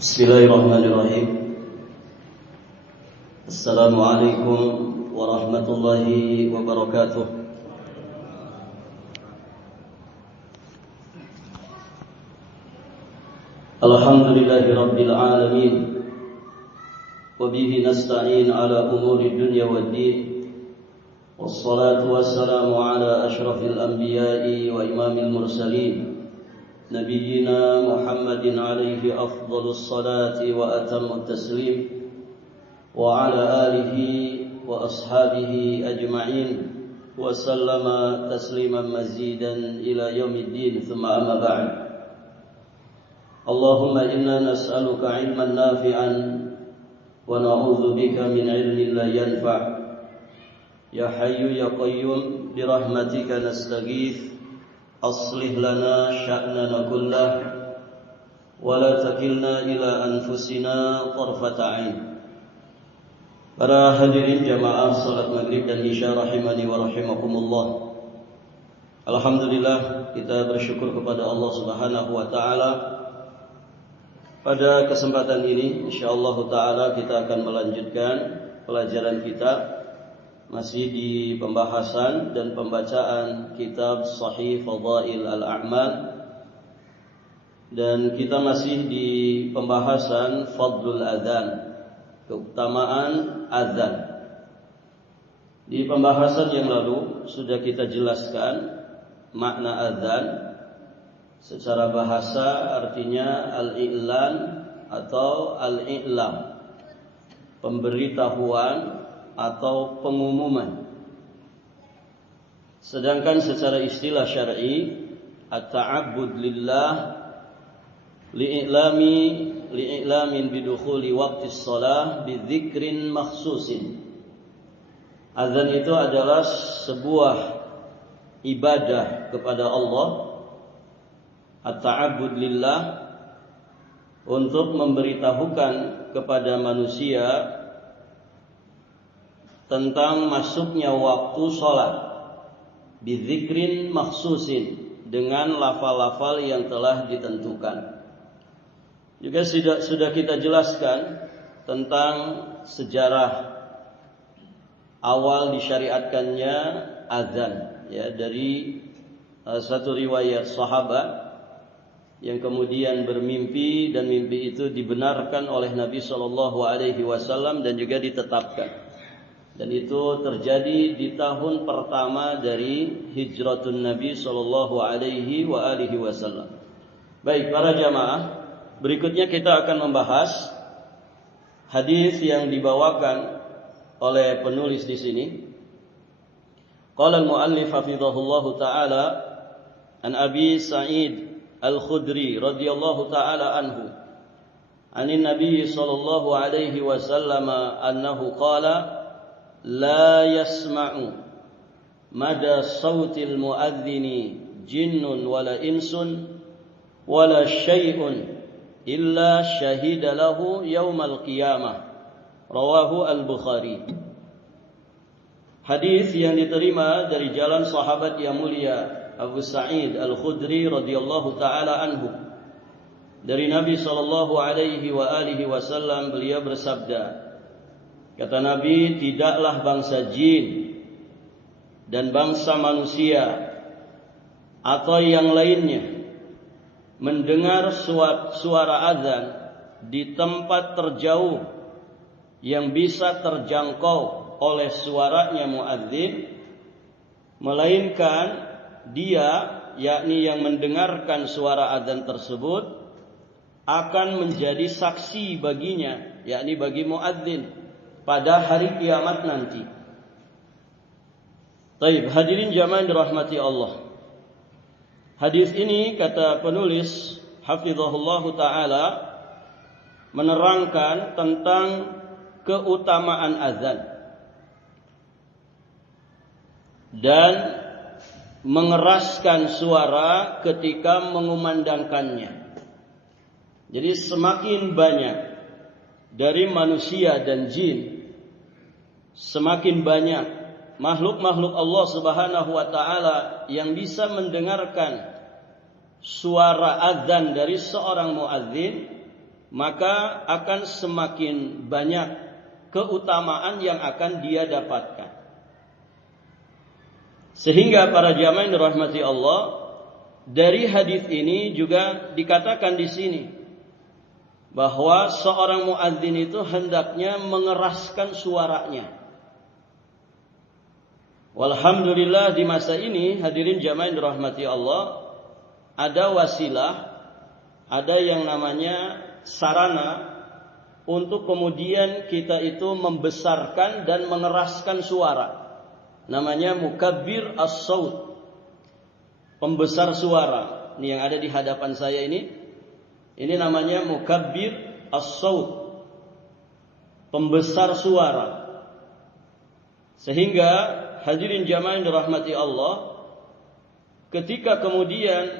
Bismillahirrahmanirrahim. Assalamualaikum warahmatullahi wabarakatuh. Alhamdulillahi rabbil alamin. Wabihi nasta'in ala umuri dunya waddin. Wassalatu wassalamu ala ashrafil anbiya'i wa imamil mursalin, نبينا محمد عليه أفضل الصلاة وأتم التسليم وعلى آله وأصحابه أجمعين وسلم تسليما مزيدا إلى يوم الدين ثم أما بعد. اللهم إنا نسألك علما نافعا ونعوذ بك من علم لا ينفع. يا حي يا قيوم برحمتك نستغيث. أصلح لنا شأننا كله ولا تكلنا إلى أنفسنا طرفة عين. Para hadirin jamaah salat maghrib dan isya rahimani wa rahimakumullah. Alhamdulillah, kita bersyukur kepada Allah Subhanahu wa taala. Pada kesempatan ini insyaallah taala kita akan melanjutkan pelajaran kita masih di pembahasan dan pembacaan kitab Sahih Fadail Al-A'mal, dan kita masih di pembahasan Fadlul Adzan, keutamaan azan. Di pembahasan yang lalu sudah kita jelaskan makna azan. Secara bahasa artinya al-i'lan atau al-i'lam, pemberitahuan atau pengumuman. Sedangkan secara istilah syar'i, at-ta'abbud lillah li'i'lamin bidukhuli waqtis shalah bidzikrin makhsusin. Azan itu adalah sebuah ibadah kepada Allah, at-ta'abbud lillah, untuk memberitahukan kepada manusia tentang masuknya waktu sholat bidzikrin makhsusin, dengan lafal-lafal yang telah ditentukan. Juga sudah kita jelaskan tentang sejarah awal disyariatkannya azan, ya, dari satu riwayat sahabat yang kemudian bermimpi, dan mimpi itu dibenarkan oleh Nabi SAW dan juga ditetapkan. Dan itu terjadi di tahun pertama dari hijratun Nabi SAW. Baik para jamaah, berikutnya kita akan membahas hadis yang dibawakan oleh penulis di sini. Qala al-muallif hafizahullahu taala an Abi Sa'id Al-Khudri radhiyallahu taala anhu anin Nabi sallallahu alaihi wasallam annahu qala la yasma'u mada sautil muadzini jinnun wala insun wala syai'un illa syahida lahu yaumal qiyamah. Rawahu al-Bukhari. Hadis yang diterima dari jalan sahabat yang mulia Abu Sa'id Al-Khudri radhiyallahu taala anhu dari Nabi sallallahu alaihi wasallam, beliau bersabda, kata Nabi, tidaklah bangsa jin dan bangsa manusia atau yang lainnya mendengar suara azan di tempat terjauh yang bisa terjangkau oleh suaranya muadzin, melainkan dia, yakni yang mendengarkan suara azan tersebut, akan menjadi saksi baginya, yakni bagi muadzin, pada hari kiamat nanti. Taib, hadirin jamaah dirahmati Allah. Hadis ini, kata penulis hafizahullah taala, menerangkan tentang keutamaan azan dan mengeraskan suara ketika mengumandangkannya. Jadi semakin banyak dari manusia dan jin, semakin banyak makhluk-makhluk Allah Subhanahu wa taala yang bisa mendengarkan suara azan dari seorang muadzin, maka akan semakin banyak keutamaan yang akan dia dapatkan. Sehingga para jamaah yang dirahmati Allah, dari hadis ini juga dikatakan di sini bahwa seorang muadzin itu hendaknya mengeraskan suaranya. Walhamdulillah di masa ini hadirin jamaah yang dirahmati Allah, ada wasilah, ada yang namanya sarana untuk kemudian kita itu membesarkan dan mengeraskan suara. Namanya mukabbir as-saut, pembesar suara. Ini yang ada di hadapan saya ini namanya mukabbir as-saut, pembesar suara. Sehingga hadirin jamaah yang dirahmati Allah, ketika kemudian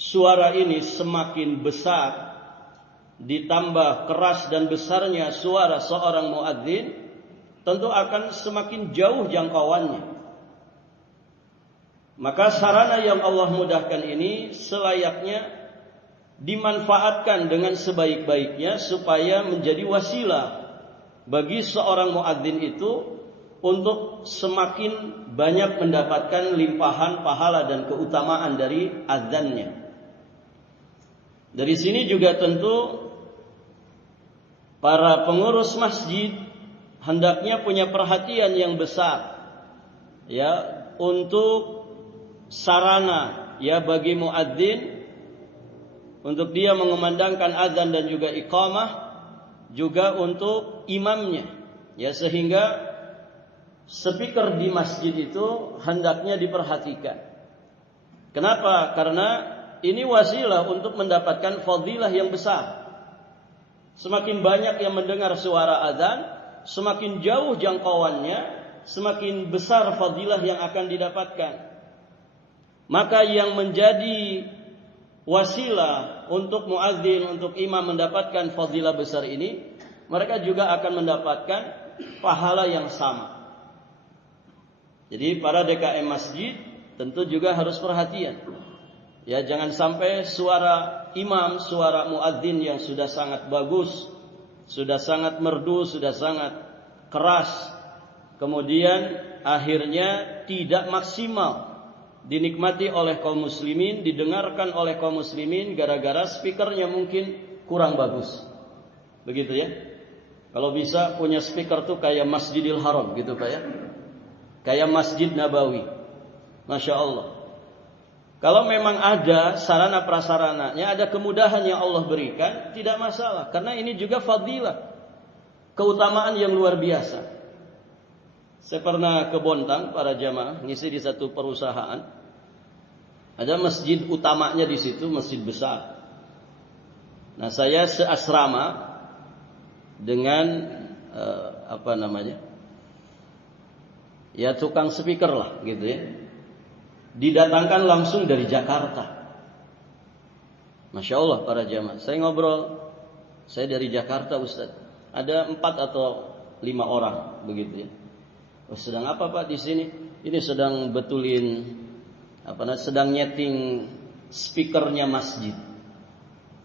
suara ini semakin besar, ditambah keras dan besarnya suara seorang muadzin, tentu akan semakin jauh jangkauannya. Maka sarana yang Allah mudahkan ini selayaknya dimanfaatkan dengan sebaik-baiknya supaya menjadi wasilah bagi seorang muadzin itu untuk semakin banyak mendapatkan limpahan pahala dan keutamaan dari azannya. Dari sini juga tentu para pengurus masjid hendaknya punya perhatian yang besar ya untuk sarana ya bagi muadzin untuk dia mengumandangkan azan dan juga iqamah, juga untuk imamnya ya, sehingga speaker di masjid itu hendaknya diperhatikan. Kenapa? Karena ini wasilah untuk mendapatkan fadilah yang besar. Semakin banyak yang mendengar suara azan, semakin jauh jangkauannya, semakin besar fadilah yang akan didapatkan. Maka yang menjadi wasilah untuk muadzin, untuk imam mendapatkan fadilah besar ini, mereka juga akan mendapatkan pahala yang sama. Jadi para DKM masjid tentu juga harus perhatian. Ya, jangan sampai suara imam, suara muadzin yang sudah sangat bagus, sudah sangat merdu, sudah sangat keras, kemudian akhirnya tidak maksimal dinikmati oleh kaum muslimin, didengarkan oleh kaum muslimin gara-gara speakernya mungkin kurang bagus. Begitu ya. Kalau bisa punya speaker tuh kayak Masjidil Haram gitu Pak ya. Kayak Masjid Nabawi. Masya Allah. Kalau memang ada sarana prasarananya, ada kemudahan yang Allah berikan, tidak masalah. Karena ini juga fadilah, keutamaan yang luar biasa. Saya pernah ke Bontang, para jamaah, ngisi di satu perusahaan. Ada masjid utamanya di situ, masjid besar. Nah, saya seasrama dengan ya tukang speaker lah, gitu ya. Didatangkan langsung dari Jakarta. Masya Allah para jamaah. Saya ngobrol, saya dari Jakarta Ustaz. Ada 4 atau 5 orang begitu ya. Sedang apa Pak di sini? Ini sedang betulin sedang nyeting speakernya masjid.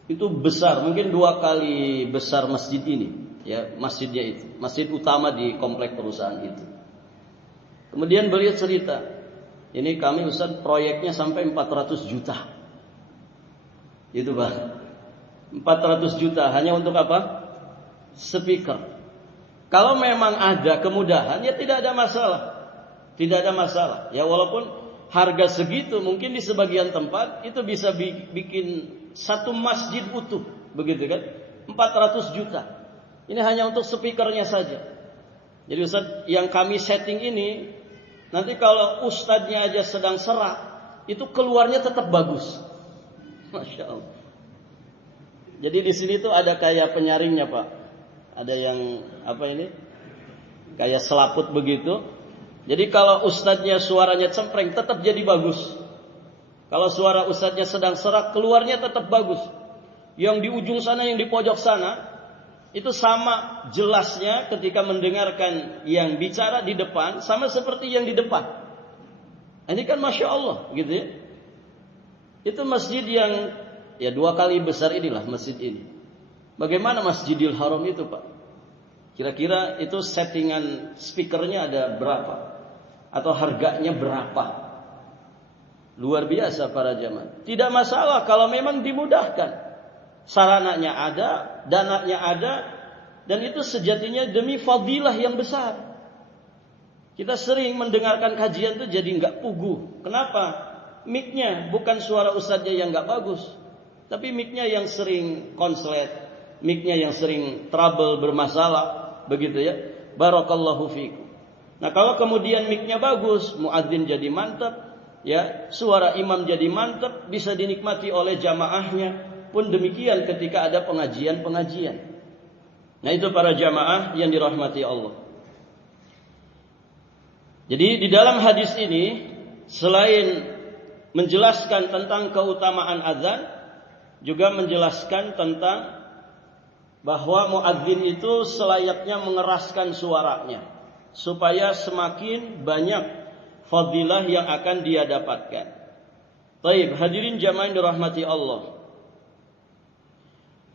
Itu besar, mungkin 2 kali besar masjid ini, ya, masjidnya itu. Masjid utama di komplek perusahaan itu. Kemudian beliau cerita, ini kami Ustaz proyeknya sampai 400 juta. Itu Pak. 400 juta hanya untuk apa? Speaker. Kalau memang ada kemudahan ya tidak ada masalah. Tidak ada masalah. Ya walaupun harga segitu mungkin di sebagian tempat itu bisa bikin satu masjid utuh, begitu kan? 400 juta. Ini hanya untuk speakernya saja. Jadi Ustaz, yang kami setting ini nanti kalau ustadznya aja sedang serak, itu keluarnya tetap bagus. Masya Allah. Jadi di sini tuh ada kayak penyaringnya Pak. Ada yang kayak selaput begitu. Jadi kalau ustadznya suaranya cempreng, tetap jadi bagus. Kalau suara ustadznya sedang serak, keluarnya tetap bagus. Yang di ujung sana, yang di pojok sana, itu sama jelasnya ketika mendengarkan yang bicara di depan, sama seperti yang di depan. Ini kan Masya Allah gitu ya. Itu masjid yang ya 2 kali besar inilah masjid ini. Bagaimana Masjidil Haram itu, Pak? Kira-kira itu settingan speakernya ada berapa? Atau harganya berapa? Luar biasa para jamaah. Tidak masalah kalau memang dimudahkan. Sarananya ada, dananya ada, dan itu sejatinya demi fadilah yang besar. Kita sering mendengarkan kajian itu jadi nggak pugu. Kenapa? Mic-nya bukan suara ustadznya yang nggak bagus, tapi mic-nya yang sering konslet, mic-nya yang sering trouble, bermasalah, begitu ya. Barakallahu fiikum. Nah, kalau kemudian mic-nya bagus, muadzin jadi mantap, ya, suara imam jadi mantap, bisa dinikmati oleh jamaahnya. Pun demikian ketika ada pengajian-pengajian. Nah, itu para jamaah yang dirahmati Allah. Jadi di dalam hadis ini selain menjelaskan tentang keutamaan azan, juga menjelaskan tentang bahwa muadzin itu selayaknya mengeraskan suaranya supaya semakin banyak fadilah yang akan dia dapatkan. Baik, hadirin jamaah yang dirahmati Allah.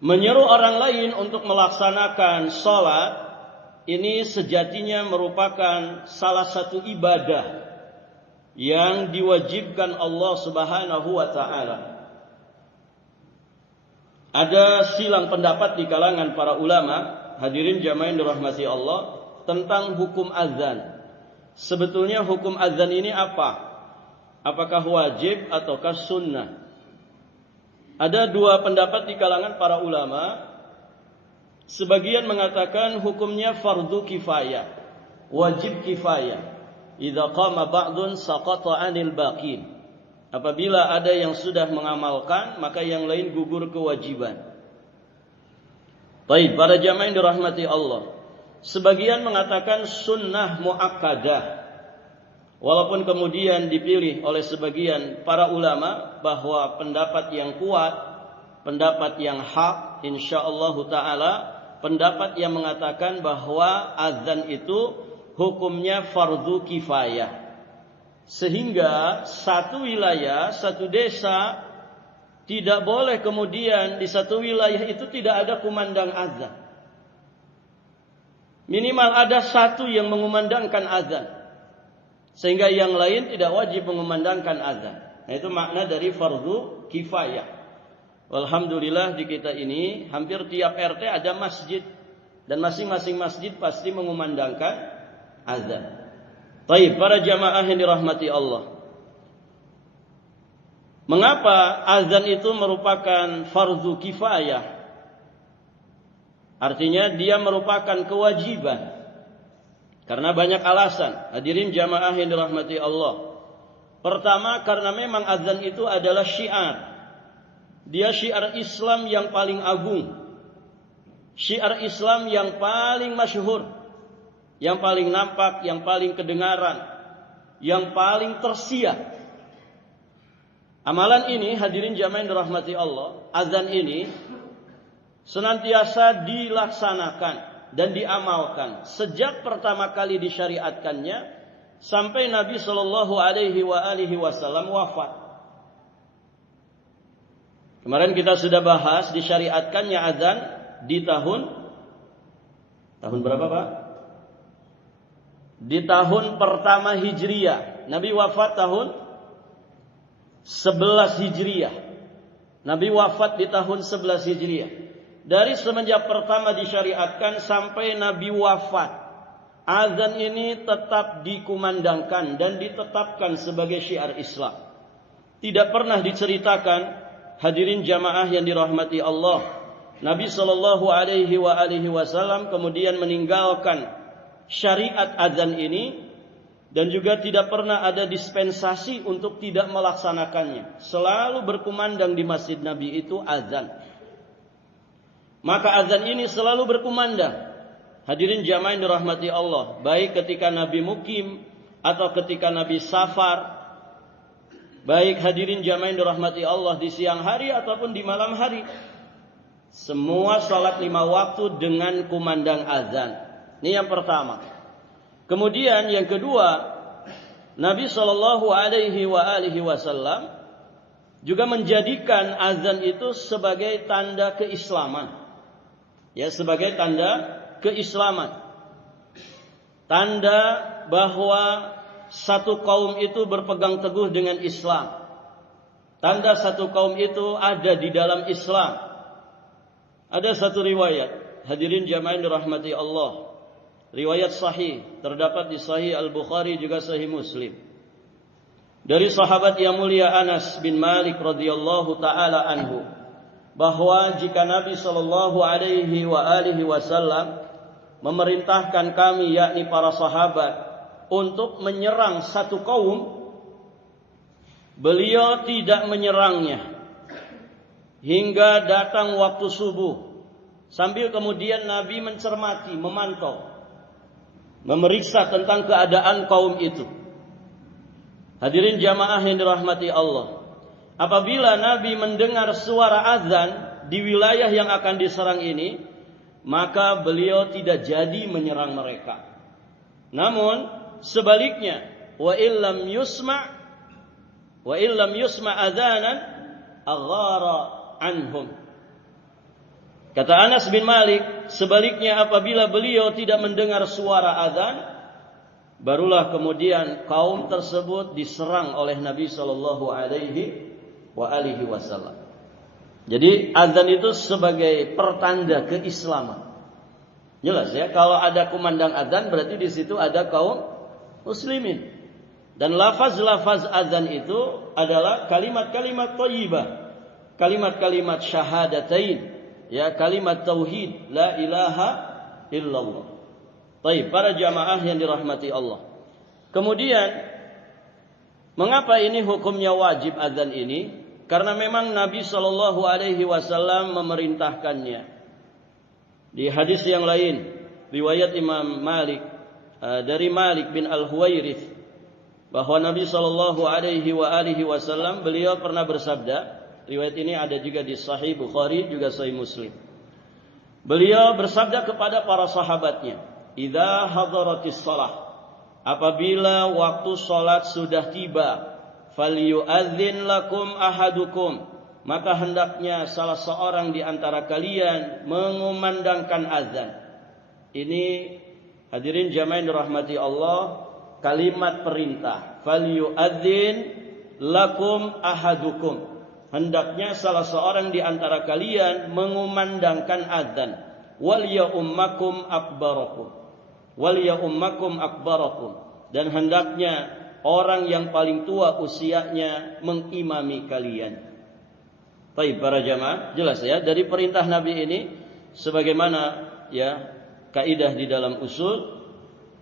Menyeru orang lain untuk melaksanakan salat ini sejatinya merupakan salah satu ibadah yang diwajibkan Allah Subhanahu wa taala. Ada silang pendapat di kalangan para ulama, hadirin jamaah yang dirahmati Allah, tentang hukum azan. Sebetulnya hukum azan ini apa? Apakah wajib ataukah sunnah? Ada dua pendapat di kalangan para ulama. Sebagian mengatakan hukumnya fardu kifayah, wajib kifayah. Idza qama ba'dun saqata 'anil baqin. Apabila ada yang sudah mengamalkan, maka yang lain gugur kewajiban. Baik, para jamaah yang dirahmati Allah. Sebagian mengatakan sunnah muakkadah. Walaupun kemudian dipilih oleh sebagian para ulama bahwa pendapat yang kuat, pendapat yang hak, insyaallah taala, pendapat yang mengatakan bahwa azan itu hukumnya fardu kifayah. Sehingga satu wilayah, satu desa tidak boleh kemudian di satu wilayah itu tidak ada kumandang azan. Minimal ada satu yang mengumandangkan azan, sehingga yang lain tidak wajib mengumandangkan azan. Nah, itu makna dari fardu kifayah. Alhamdulillah di kita ini hampir tiap RT ada masjid, dan masing-masing masjid pasti mengumandangkan azan. Baik, para jamaah yang dirahmati Allah. Mengapa azan itu merupakan fardu kifayah? Artinya dia merupakan kewajiban. Karena banyak alasan. Hadirin jamaah yang dirahmati Allah. Pertama, karena memang azan itu adalah syiar. Dia syiar Islam yang paling agung. Syiar Islam yang paling masyhur. Yang paling nampak, yang paling kedengaran, yang paling tersiar. Amalan ini, hadirin jamaah yang dirahmati Allah, azan ini senantiasa dilaksanakan dan diamalkan sejak pertama kali disyariatkannya sampai Nabi Shallallahu Alaihi Wasallam wafat. Kemarin kita sudah bahas disyariatkannya azan di tahun berapa, Pak? Di tahun pertama Hijriyah. Nabi wafat tahun 11 Hijriyah. Nabi wafat di tahun 11 Hijriyah. Dari semenjak pertama disyariatkan sampai Nabi wafat, azan ini tetap dikumandangkan dan ditetapkan sebagai syiar Islam. Tidak pernah diceritakan, hadirin jamaah yang dirahmati Allah, Nabi Shallallahu Alaihi Wasallam kemudian meninggalkan syariat azan ini, dan juga tidak pernah ada dispensasi untuk tidak melaksanakannya. Selalu berkumandang di masjid Nabi itu azan. Maka azan ini selalu berkumandang. Hadirin jamaah yang dirahmati Allah, baik ketika Nabi mukim atau ketika Nabi safar, baik hadirin jamaah yang dirahmati Allah di siang hari ataupun di malam hari, semua salat 5 waktu dengan kumandang azan. Ini yang pertama. Kemudian yang kedua, Nabi Shallallahu Alaihi Wasallam juga menjadikan azan itu sebagai tanda keislaman. Ya, sebagai tanda keislaman. Tanda bahwa satu kaum itu berpegang teguh dengan Islam. Tanda satu kaum itu ada di dalam Islam. Ada satu riwayat, hadirin jamaah yang dirahmati Allah. Riwayat sahih, terdapat di Sahih Al-Bukhari juga Sahih Muslim. Dari sahabat yang mulia Anas bin Malik radhiyallahu taala anhu, bahwa jika Nabi sallallahu alaihi wasallam memerintahkan kami, yakni para sahabat, untuk menyerang satu kaum, beliau tidak menyerangnya hingga datang waktu subuh, sambil kemudian Nabi mencermati, memantau, memeriksa tentang keadaan kaum itu. Hadirin jamaah yang dirahmati Allah, apabila Nabi mendengar suara azan di wilayah yang akan diserang ini, maka beliau tidak jadi menyerang mereka. Namun sebaliknya, wa illam yusma adzanan aghara anhum. Kata Anas bin Malik, sebaliknya apabila beliau tidak mendengar suara azan, barulah kemudian kaum tersebut diserang oleh Nabi sallallahu alaihi wasallam. Jadi azan itu sebagai pertanda keislaman. Jelas ya, kalau ada kumandang azan berarti di situ ada kaum muslimin. Dan lafaz-lafaz azan itu adalah kalimat-kalimat thayyibah, kalimat-kalimat syahadatain, ya, kalimat tauhid, la ilaha illallah. Baik, para jamaah yang dirahmati Allah. Kemudian mengapa ini hukumnya wajib azan ini? Karena memang Nabi sallallahu alaihi wasallam memerintahkannya. Di hadis yang lain, riwayat Imam Malik dari Malik bin Al-Huwairits, bahwa Nabi sallallahu alaihi wasallam beliau pernah bersabda, riwayat ini ada juga di Sahih Bukhari juga Sahih Muslim. Beliau bersabda kepada para sahabatnya, "Idza hadaratis shalah," apabila waktu salat sudah tiba, "falyu'adzin lakum ahadukum," maka hendaknya salah seorang di antara kalian mengumandangkan azan. Ini hadirin jamaah yang dirahmati Allah, kalimat perintah. "Falyu'adzin lakum ahadukum." Hendaknya salah seorang di antara kalian mengumandangkan azan. "Wal ya'ummakum akbarakum." Wal ya'ummakum akbarakum. Dan hendaknya orang yang paling tua usianya mengimami kalian. Baik para jamaah, jelas ya dari perintah Nabi ini, sebagaimana ya kaidah di dalam usul,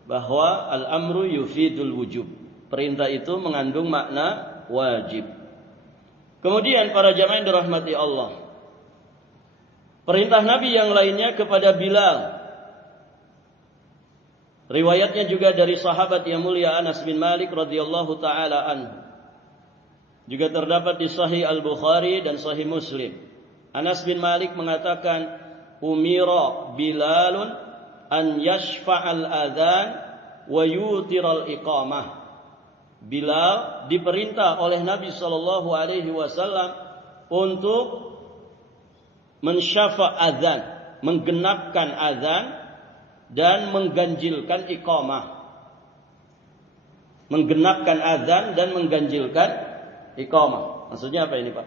bahwa al-amru yufidul wujub. Perintah itu mengandung makna wajib. Kemudian para jamaah yang dirahmati Allah, perintah Nabi yang lainnya kepada Bilal. Riwayatnya juga dari sahabat yang mulia Anas bin Malik radhiyallahu taala anhu. Juga terdapat di Sahih Al-Bukhari dan Sahih Muslim. Anas bin Malik mengatakan, "Umira Bilalun an yashfa'al adzan wa yutiral iqamah." Bilal diperintah oleh Nabi sallallahu alaihi wasallam untuk mensyafa' adzan, menggenapkan adzan dan mengganjilkan iqamah. Menggenapkan azan dan mengganjilkan iqamah. Maksudnya apa ini, Pak?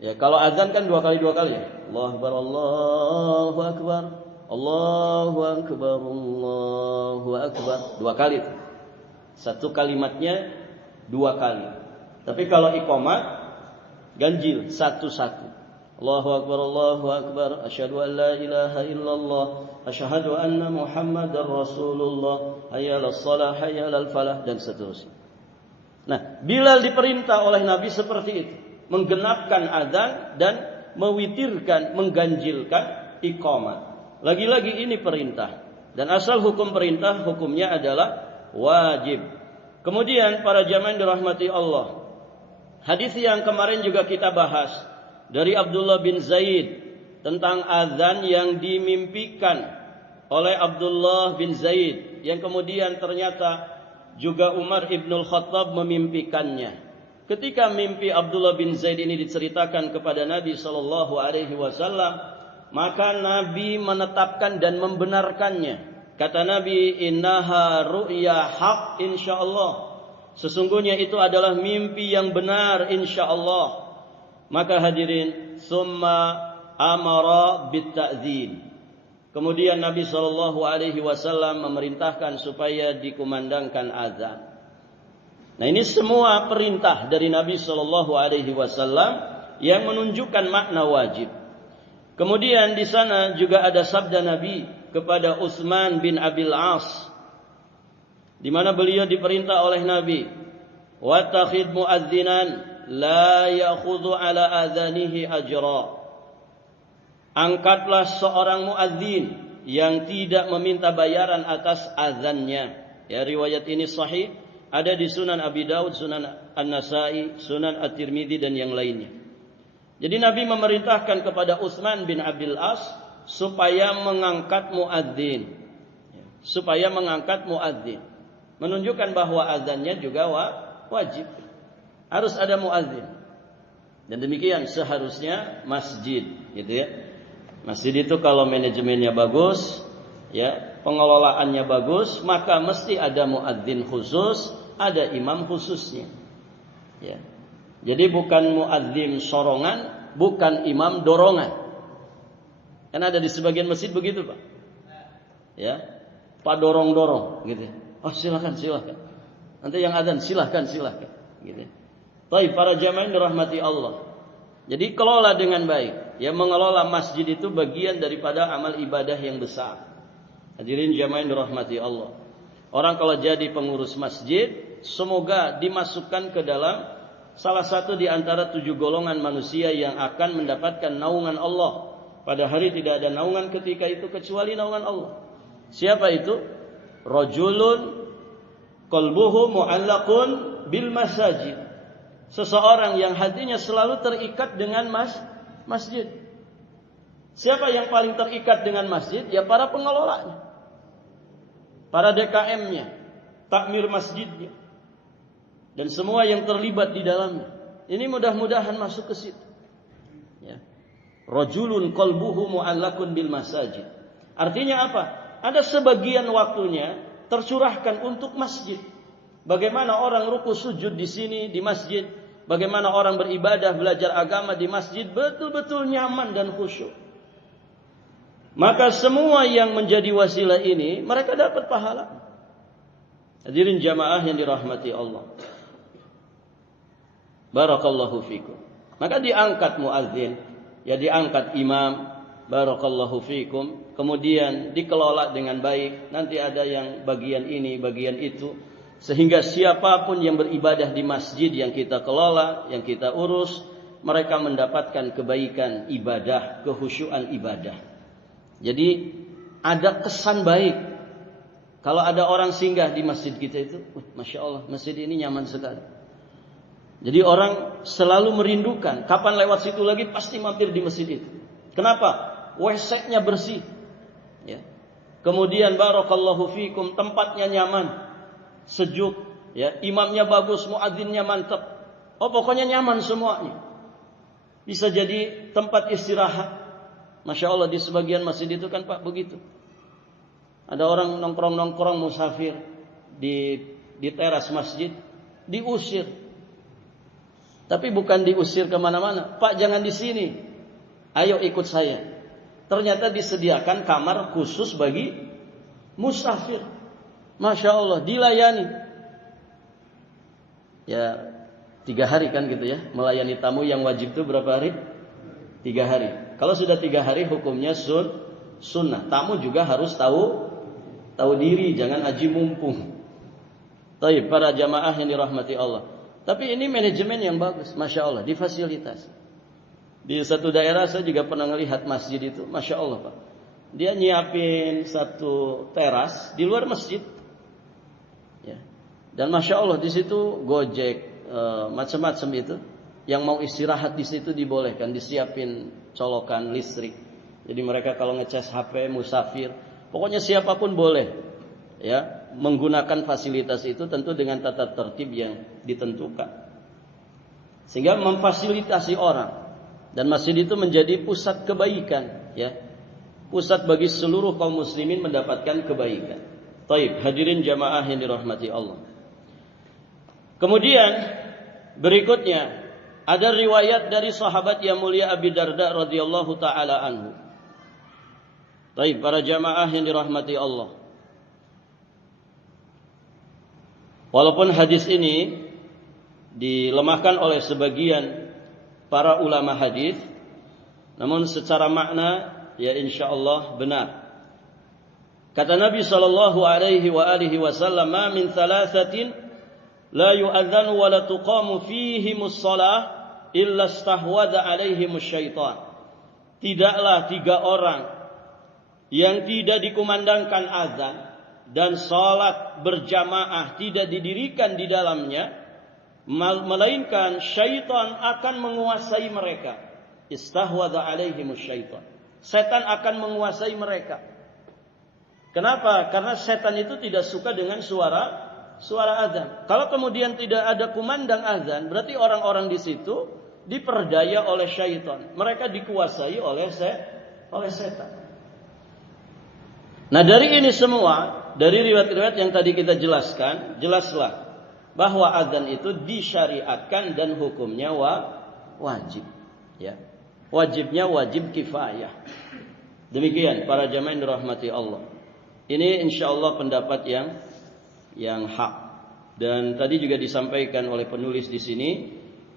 Ya, kalau azan kan dua kali ya. Allahu Akbar, Allahu Akbar, Allahu Akbar, Allahu Akbar. Dua kali itu. Satu kalimatnya dua kali. Tapi kalau iqamah ganjil satu-satu. Allahu Akbar, Allahu Akbar, asyhadu an la ilaha illallah, asyhadu anna Muhammadar Rasulullah, hayya 'alas shalah, hayya 'alal falah, dan seterusnya. Nah, Bilal diperintah oleh Nabi seperti itu, menggenapkan azan dan mewitirkan, mengganjilkan iqamah. Lagi-lagi ini perintah, dan asal hukum perintah hukumnya adalah wajib. Kemudian para jamaah yang dirahmati Allah, hadis yang kemarin juga kita bahas dari Abdullah bin Zaid tentang azan yang dimimpikan oleh Abdullah bin Zaid, yang kemudian ternyata juga Umar ibnul Khattab memimpikannya. Ketika mimpi Abdullah bin Zaid ini diceritakan kepada Nabi sallallahu alaihi wasallam, maka Nabi menetapkan dan membenarkannya. Kata Nabi, innaha ru'ya haq insyaallah. Sesungguhnya itu adalah mimpi yang benar insyaallah. Maka hadirin, summa amara bitta'dzin. Kemudian Nabi SAW memerintahkan supaya dikumandangkan azan. Nah, ini semua perintah dari Nabi SAW yang menunjukkan makna wajib. Kemudian di sana juga ada sabda Nabi kepada Utsman bin Abil As, di mana beliau diperintah oleh Nabi, wattakhid muadzinan la ya'khudhu ala adzanihi ajra. Angkatlah seorang muadzin yang tidak meminta bayaran atas azannya. Ya, riwayat ini sahih, ada di Sunan Abi Daud, Sunan An-Nasa'i, Sunan At-Tirmidzi dan yang lainnya. Jadi Nabi memerintahkan kepada Utsman bin Abil As supaya mengangkat muadzin. Supaya mengangkat muadzin. Menunjukkan bahwa azannya juga wajib. Harus ada muadzin. Dan demikian seharusnya masjid, gitu ya. Masjid itu kalau manajemennya bagus, ya, pengelolaannya bagus, maka mesti ada muadzin khusus, ada imam khususnya. Ya. Jadi bukan muadzin sorongan, bukan imam dorongan. Kan ada di sebagian masjid begitu, Pak. Ya. Pak dorong-dorong gitu. Oh, silakan. Nanti yang adzan silakan gitu. Baik, para jamaah yang dirahmati Allah. Jadi kelola dengan baik. Ya, mengelola masjid itu bagian daripada amal ibadah yang besar. Hadirin jamaah yang dirahmati Allah. Orang kalau jadi pengurus masjid, semoga dimasukkan ke dalam salah satu di antara 7 golongan manusia yang akan mendapatkan naungan Allah. Pada hari tidak ada naungan ketika itu kecuali naungan Allah. Siapa itu? Rajulun qalbuhu mu'allaqun bil masajid. Seseorang yang hatinya selalu terikat dengan masjid. Siapa yang paling terikat dengan masjid? Ya para pengelolanya. Para DKM-nya, takmir masjidnya. Dan semua yang terlibat di dalamnya. Ini mudah-mudahan masuk ke situ. Ya. Rajulun qalbuhu mu'allaqun bil masajid. Artinya apa? Ada sebagian waktunya tercurahkan untuk masjid. Bagaimana orang ruku sujud di sini di masjid, bagaimana orang beribadah belajar agama di masjid betul-betul nyaman dan khusyuk. Maka semua yang menjadi wasilah ini mereka dapat pahala. Hadirin jamaah yang dirahmati Allah. Barakallahu fikum. Maka diangkat muadzin, ya diangkat imam, barakallahu fikum. Kemudian dikelola dengan baik. Nanti ada yang bagian ini, bagian itu. Sehingga siapapun yang beribadah di masjid yang kita kelola, yang kita urus, mereka mendapatkan kebaikan ibadah, kekhusyuan ibadah. Jadi ada kesan baik. Kalau ada orang singgah di masjid kita itu, Masya Allah, masjid ini nyaman sekali. Jadi orang selalu merindukan, kapan lewat situ lagi pasti mampir di masjid itu. Kenapa? WC-nya bersih. Ya. Kemudian barakallahu fikum, tempatnya nyaman, sejuk, ya, imamnya bagus, muadzinnya mantap. Oh, pokoknya nyaman semuanya. Bisa jadi tempat istirahat. Masya Allah, di sebagian masjid itu kan Pak begitu. Ada orang nongkrong-nongkrong musafir di teras masjid, diusir. Tapi bukan diusir kemana-mana. Pak jangan di sini, ayo ikut saya. Ternyata disediakan kamar khusus bagi musafir. Masya Allah, dilayani. Ya 3 hari kan gitu ya. Melayani tamu yang wajib itu berapa hari? 3 hari. Kalau sudah 3 hari hukumnya sunnah. Tamu juga harus tahu diri, jangan aji mumpung. Baik, para jamaah yang dirahmati Allah. Tapi ini manajemen yang bagus, Masya Allah, difasilitasi. Di satu daerah saya juga pernah melihat masjid itu, Masya Allah Pak. Dia nyiapin satu teras di luar masjid. Ya. Dan Masya Allah di situ Gojek, macam-macam itu. Yang mau istirahat di situ dibolehkan, disiapin colokan listrik. Jadi mereka kalau ngecas HP, musafir, pokoknya siapapun boleh, ya, menggunakan fasilitas itu tentu dengan tata tertib yang ditentukan. Sehingga memfasilitasi orang. Dan masjid itu menjadi pusat kebaikan, ya. Pusat bagi seluruh kaum muslimin mendapatkan kebaikan. Taib, hadirin jamaah yang dirahmati Allah. Kemudian berikutnya ada riwayat dari sahabat yang mulia Abi Darda radhiyallahu taala anhu. Taib, para jamaah yang dirahmati Allah. Walaupun hadis ini dilemahkan oleh sebagian para ulama hadis, namun secara makna ya insyaallah benar. Kata Nabi sallallahu alaihi wasallam, "Ma min thalathatin la yu'adzanu wa la tuqamu fihimus shalah illa istahwadha alaihimus syaitan." Tidaklah 3 orang yang tidak dikumandangkan azan dan salat berjamaah tidak didirikan di dalamnya, melainkan syaitan akan menguasai mereka. Istahwadha alaihimus syaitan. Setan akan menguasai mereka. Kenapa? Karena setan itu tidak suka dengan suara azan. Kalau kemudian tidak ada kumandang azan, berarti orang-orang di situ diperdaya oleh syaitan. Mereka dikuasai oleh setan. Nah, dari ini semua, dari riwayat-riwayat yang tadi kita jelaskan, jelaslah bahwa azan itu disyariatkan dan hukumnya wajib, ya. Wajibnya wajib kifayah. Demikian para jamaah yang dirahmati Allah. Ini insyaallah pendapat yang hak. Dan tadi juga disampaikan oleh penulis di sini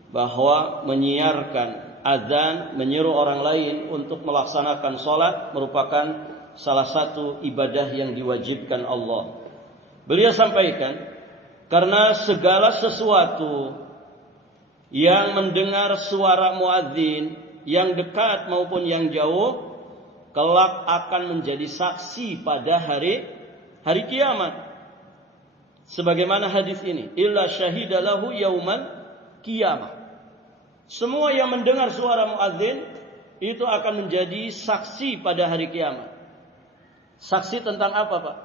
bahwa menyiarkan azan, menyeru orang lain untuk melaksanakan salat merupakan salah satu ibadah yang diwajibkan Allah. Beliau sampaikan, karena segala sesuatu yang mendengar suara muadzin yang dekat maupun yang jauh kelak akan menjadi saksi pada hari kiamat. Sebagaimana hadis ini, illa syahidalahu yaumal qiyamah. Semua yang mendengar suara muadzin itu akan menjadi saksi pada hari kiamat. Saksi tentang apa, Pak?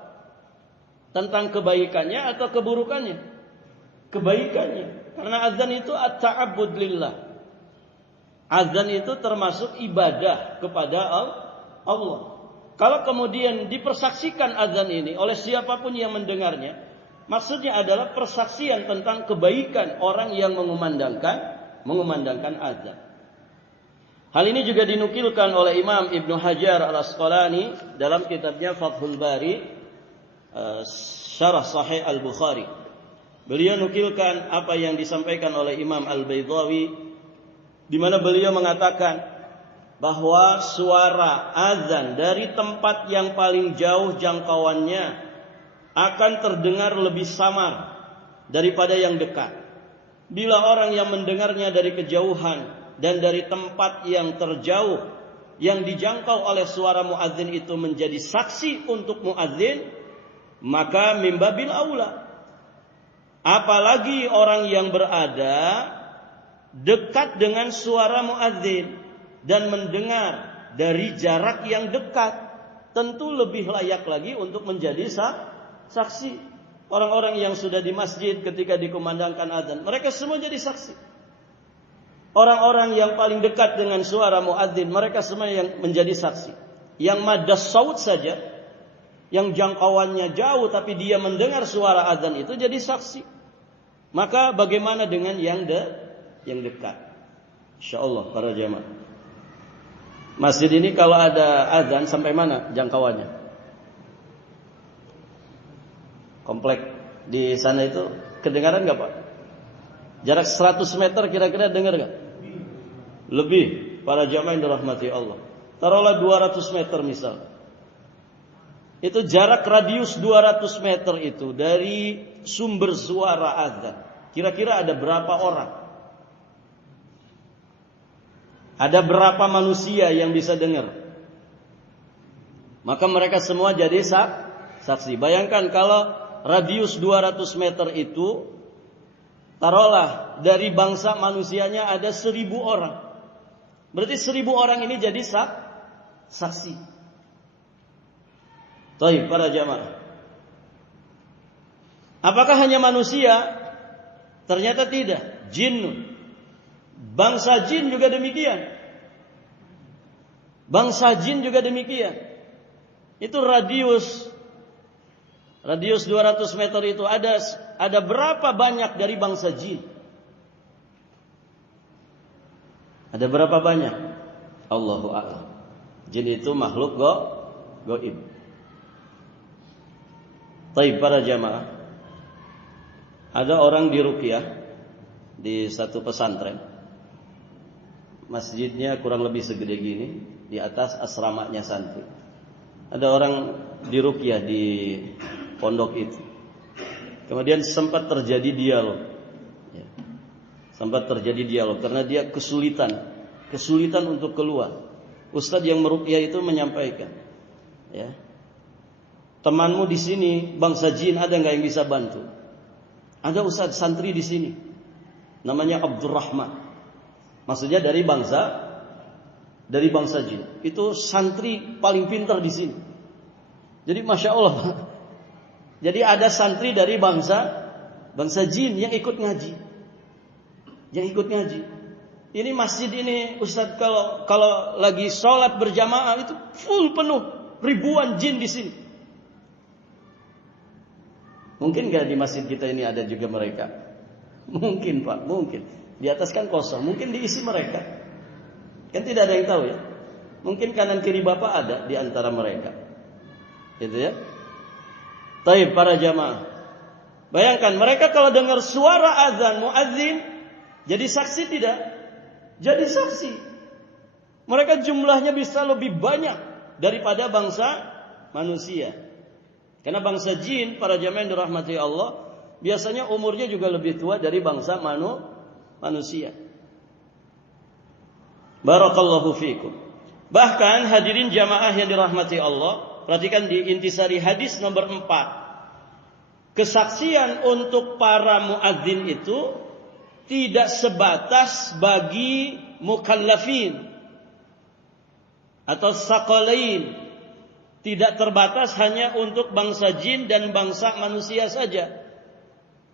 Tentang kebaikannya atau keburukannya? Kebaikannya. Karena azan itu at-ta'abbud lillah. Azan itu termasuk ibadah kepada Allah. Kalau kemudian dipersaksikan azan ini oleh siapapun yang mendengarnya, maksudnya adalah persaksian tentang kebaikan orang yang mengumandangkan azan. Hal ini juga dinukilkan oleh Imam Ibnu Hajar Al-Asqalani dalam kitabnya Fathul Bari, Syarah Sahih Al-Bukhari. Beliau nukilkan apa yang disampaikan oleh Imam Al-Baydhawi, di mana beliau mengatakan bahwa suara azan dari tempat yang paling jauh jangkauannya akan terdengar lebih samar daripada yang dekat. Bila orang yang mendengarnya dari kejauhan dan dari tempat yang terjauh yang dijangkau oleh suara muadzin itu menjadi saksi untuk muadzin, maka mimbabil aula. Apalagi orang yang berada dekat dengan suara muadzin dan mendengar dari jarak yang dekat, tentu lebih layak lagi untuk menjadi saksi. Orang-orang yang sudah di masjid ketika dikumandangkan azan, mereka semua jadi saksi. Orang-orang yang paling dekat dengan suara muadzin, mereka semua yang menjadi saksi. Yang madas saut saja, yang jangkauannya jauh tapi dia mendengar suara azan itu jadi saksi. Maka bagaimana dengan yang dekat? Insyaallah para jamaah. Masjid ini kalau ada azan sampai mana jangkauannya? Komplek di sana itu kedengaran enggak, Pak? Jarak 100 meter kira-kira dengar enggak? Lebih, para jamaah yang dirahmati Allah. Taruhlah 200 meter misal. Itu jarak radius 200 meter itu dari sumber suara azan. Kira-kira ada berapa orang? Ada berapa manusia yang bisa dengar? Maka mereka semua jadi saksi. Bayangkan kalau radius 200 meter itu, taruhlah dari bangsa manusianya ada 1000 orang. Berarti 1000 orang ini jadi saksi. Baik, para jamaah. Apakah hanya manusia? Ternyata tidak. Jin. Bangsa jin juga demikian. Bangsa jin juga demikian. Itu radius 200 meter itu ada berapa banyak dari bangsa jin? Ada berapa banyak? Allahu a'lam. Jin itu makhluk gaib. Taib para jamaah. Ada orang diruqyah di satu pesantren. Masjidnya kurang lebih segede gini, di atas asramanya santri. Ada orang diruqyah di pondok itu. Kemudian sempat terjadi dialog. Sempat terjadi dialog karena dia kesulitan untuk keluar. Ustadz yang meruqyah itu menyampaikan, ya, temanmu di sini bangsa jin, ada nggak yang bisa bantu? Ada ustadz santri di sini, namanya Abdurrahman. Maksudnya dari bangsa jin. Itu santri paling pintar di sini. Jadi masya Allah. Jadi ada santri dari bangsa jin yang ikut ngaji. Ini masjid ini Ustaz kalau lagi sholat berjamaah itu full penuh, ribuan jin di sini. Mungkin nggak di masjid kita ini ada juga mereka? Mungkin Pak, mungkin. Di atas kan kosong, mungkin diisi mereka. Kan tidak ada yang tahu ya. Mungkin kanan kiri Bapak ada di antara mereka. Gitu ya. Taib para jamaah. Bayangkan mereka kalau dengar suara azan muadzin jadi saksi tidak? Jadi saksi. Mereka jumlahnya bisa lebih banyak daripada bangsa manusia. Karena bangsa jin, para jamaah yang dirahmati Allah, biasanya umurnya juga lebih tua dari bangsa manusia. Barakallahu fikum. Bahkan hadirin jamaah yang dirahmati Allah, perhatikan di intisari hadis nomor 4. Kesaksian untuk para muadzin itu tidak sebatas bagi mukallafin atau saqalain, tidak terbatas hanya untuk bangsa jin dan bangsa manusia saja,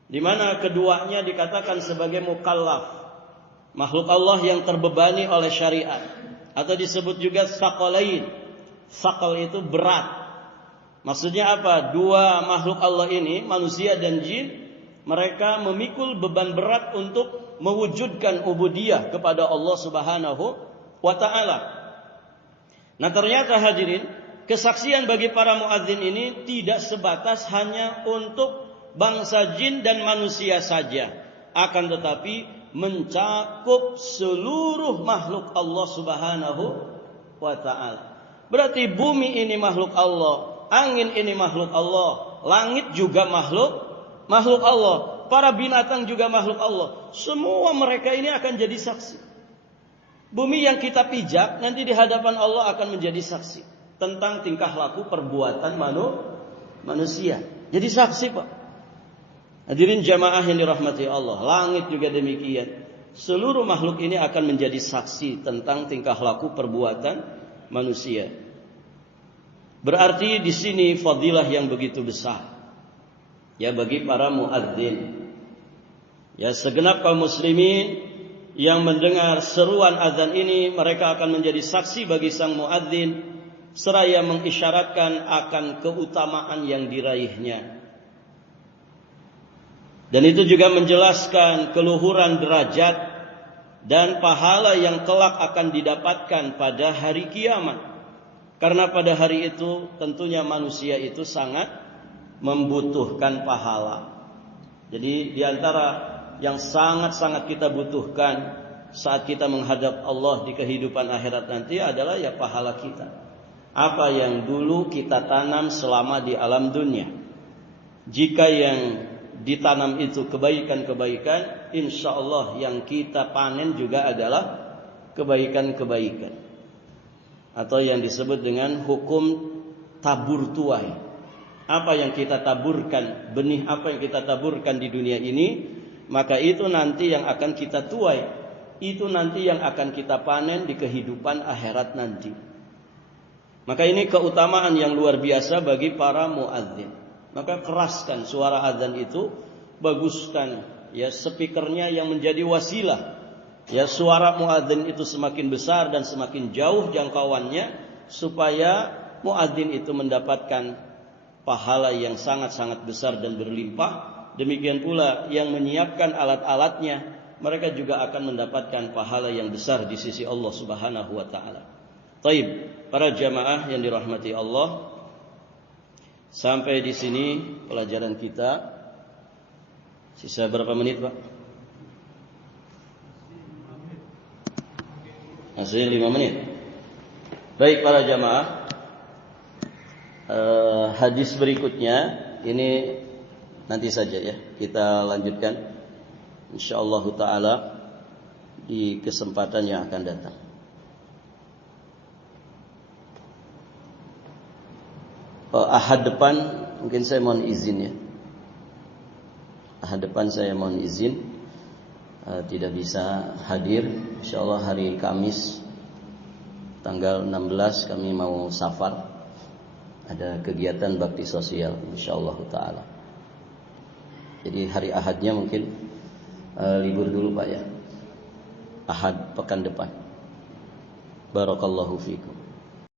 di mana keduanya dikatakan sebagai mukallaf, makhluk Allah yang terbebani oleh syariat, atau disebut juga saqalain. Saqal itu berat. Maksudnya apa? Dua makhluk Allah ini, manusia dan jin, mereka memikul beban berat untuk mewujudkan ubudiyah kepada Allah Subhanahu wa ta'ala. Nah ternyata hadirin, kesaksian bagi para muadzin ini tidak sebatas hanya untuk bangsa jin dan manusia saja, akan tetapi mencakup seluruh makhluk Allah Subhanahu wa ta'ala. Berarti bumi ini makhluk Allah, angin ini makhluk Allah, langit juga makhluk Allah, para binatang juga makhluk Allah. Semua mereka ini akan jadi saksi. Bumi yang kita pijak nanti di hadapan Allah akan menjadi saksi tentang tingkah laku perbuatan manusia. Jadi saksi Pak. Hadirin jamaah yang dirahmati Allah, langit juga demikian. Seluruh makhluk ini akan menjadi saksi tentang tingkah laku perbuatan manusia. Berarti di sini fadilah yang begitu besar. Ya bagi para muadzin. Ya segenap kaum muslimin yang mendengar seruan azan ini, mereka akan menjadi saksi bagi sang muadzin seraya mengisyaratkan akan keutamaan yang diraihnya. Dan itu juga menjelaskan keluhuran derajat dan pahala yang kelak akan didapatkan pada hari kiamat. Karena pada hari itu tentunya manusia itu sangat membutuhkan pahala. Jadi di antara yang sangat-sangat kita butuhkan saat kita menghadap Allah di kehidupan akhirat nanti adalah ya pahala kita. Apa yang dulu kita tanam selama di alam dunia. Jika yang ditanam itu kebaikan-kebaikan, insya Allah yang kita panen juga adalah kebaikan-kebaikan. Atau yang disebut dengan hukum tabur tuai. Apa yang kita taburkan, benih apa yang kita taburkan di dunia ini, maka itu nanti yang akan kita tuai. Itu nanti yang akan kita panen di kehidupan akhirat nanti. Maka ini keutamaan yang luar biasa bagi para muadzin. Maka keraskan suara azan itu, baguskan ya speakernya yang menjadi wasilah Ya, suara muadzin itu semakin besar dan semakin jauh jangkauannya supaya muadzin itu mendapatkan pahala yang sangat-sangat besar dan berlimpah. Demikian pula yang menyiapkan alat-alatnya, mereka juga akan mendapatkan pahala yang besar di sisi Allah Subhanahu wa taala. Taib, para jamaah yang dirahmati Allah, sampai di sini pelajaran kita. Sisa berapa menit, Pak? Masih 5 menit. Baik para jamaah, hadis berikutnya ini nanti saja ya, kita lanjutkan insyaallah taala di kesempatan yang akan datang. Ahad depan mungkin saya mohon izin ya. Ahad depan saya mohon izin tidak bisa hadir. Insyaallah hari Kamis tanggal 16 kami mau safar, ada kegiatan bakti sosial insyaallah taala. Jadi hari Ahadnya mungkin libur dulu Pak ya. Ahad pekan depan. Barakallahu fikum.